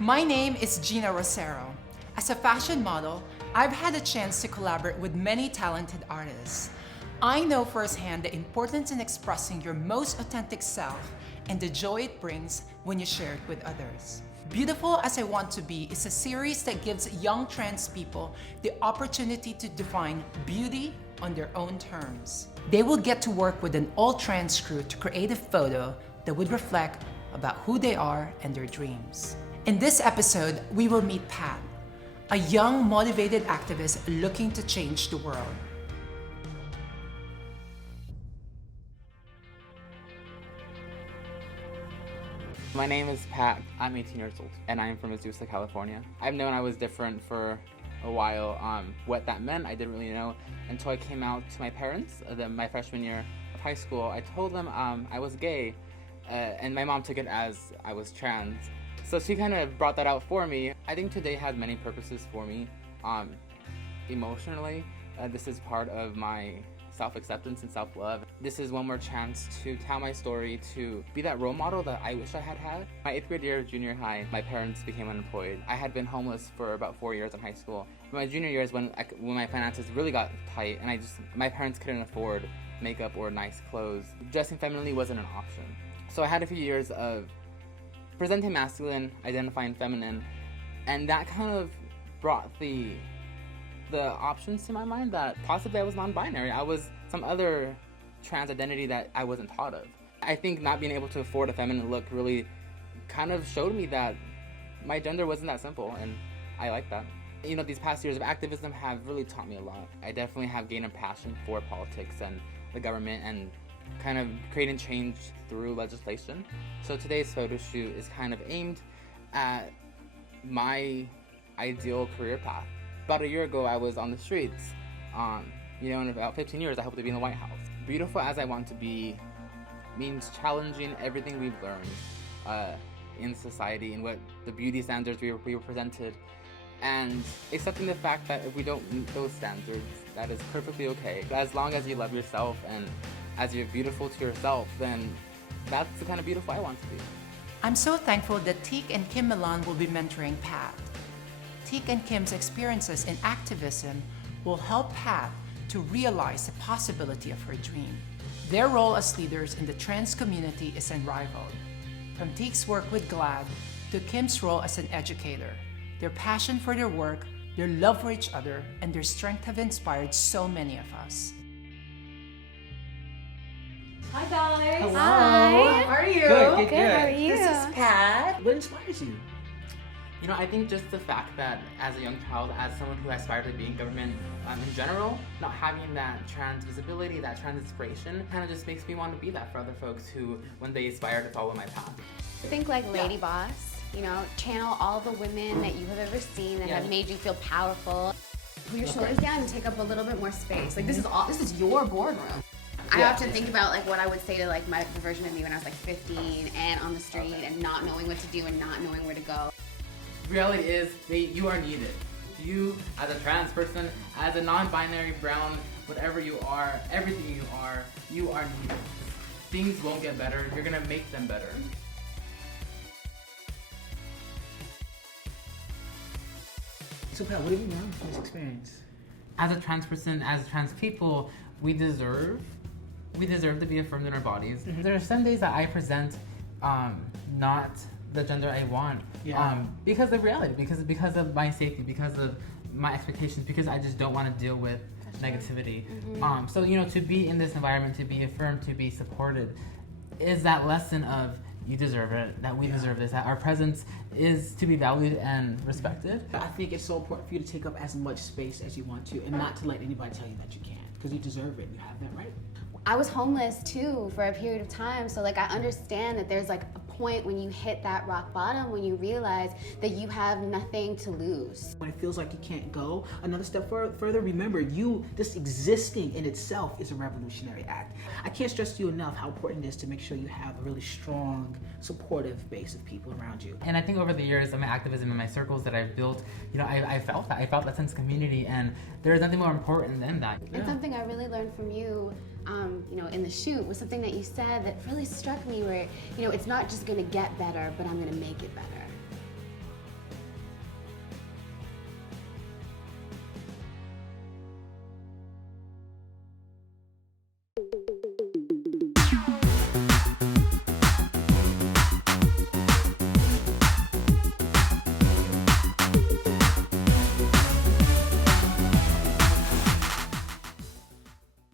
My name is Geena Rocero. As a fashion model, I've had a chance to collaborate with many talented artists. I know firsthand the importance in expressing your most authentic self and the joy it brings when you share it with others. Beautiful as I Want to Be is a series that gives young trans people the opportunity to define beauty on their own terms. They will get to work with an all-trans crew to create a photo that would reflect about who they are and their dreams. In this episode, we will meet Pat, a young, motivated activist looking to change the world. My name is Pat. I'm 18 years old, and I'm from Azusa, California. I've known I was different for a while. What that meant, I didn't really know until I came out to my parents my freshman year of high school. I told them I was gay, and my mom took it as I was trans. So she kind of brought that out for me. I think today has many purposes for me. Emotionally, this is part of my self-acceptance and self-love. This is one more chance to tell my story, to be that role model that I wish I had had. My 8th grade year of junior high, my parents became unemployed. I had been homeless for about 4 years in high school. My junior year is when my finances really got tight, and my parents couldn't afford makeup or nice clothes. Dressing femininely wasn't an option. So I had a few years of presenting masculine, identifying feminine, and that kind of brought the options to my mind that possibly I was non-binary. I was some other trans identity that I wasn't taught of. I think not being able to afford a feminine look really kind of showed me that my gender wasn't that simple, and I like that. You know, these past years of activism have really taught me a lot. I definitely have gained a passion for politics and the government and kind of creating change through legislation. So today's photo shoot is kind of aimed at my ideal career path. About a year ago, I was on the streets. In about 15 years, I hope to be in the White House. Beautiful as I Want to Be means challenging everything we've learned in society and what the beauty standards we were presented, and accepting the fact that if we don't meet those standards, that is perfectly okay. But as long as you love yourself and as you're beautiful to yourself, then that's the kind of beautiful I want to be. I'm so thankful that Teek and Kim Milan will be mentoring Pat. Teek and Kim's experiences in activism will help Pat to realize the possibility of her dream. Their role as leaders in the trans community is unrivaled. From Teek's work with GLAAD to Kim's role as an educator, their passion for their work, their love for each other, and their strength have inspired so many of us. Hi guys. Hello. Hi. How are you? Good. How are you? This is Pat. What inspires you? You know, I think just the fact that as a young child, as someone who aspired to be in government in general, not having that trans visibility, that trans inspiration, kind of just makes me want to be that for other folks who, when they aspire to follow my path. Think like Lady Boss, channel all the women that you have ever seen that have made you feel powerful. Pull your shoulders down and take up a little bit more space. Like this is your boardroom. I often think about like what I would say to like the version of me when I was like 15 and on the street and not knowing what to do and not knowing where to go. Reality is you are needed. You, as a trans person, as a non-binary, brown, whatever you are, everything you are needed. Things won't get better. You're gonna make them better. So Pat, what have you learned from this experience? As a trans person, as trans people, we deserve to be affirmed in our bodies. Mm-hmm. There are some days that I present not the gender I want, because of reality, because of my safety, because of my expectations, because I just don't want to deal with negativity. Mm-hmm. So to be in this environment, to be affirmed, to be supported, is that lesson of you deserve it, that we deserve this, that our presence is to be valued and respected. I think it's so important for you to take up as much space as you want to, and not to let anybody tell you that you can't, because you deserve it. You have that right. I was homeless too for a period of time, so like I understand that there's like a point when you hit that rock bottom when you realize that you have nothing to lose. When it feels like you can't go another step further, remember, you just existing in itself is a revolutionary act. I can't stress to you enough how important it is to make sure you have a really strong, supportive base of people around you. And I think over the years of my activism and my circles that I've built, I felt that. I felt that sense of community, and there is nothing more important than that. And something I really learned from you in the shoot was something that you said that really struck me where, it's not just gonna get better, but I'm gonna make it better.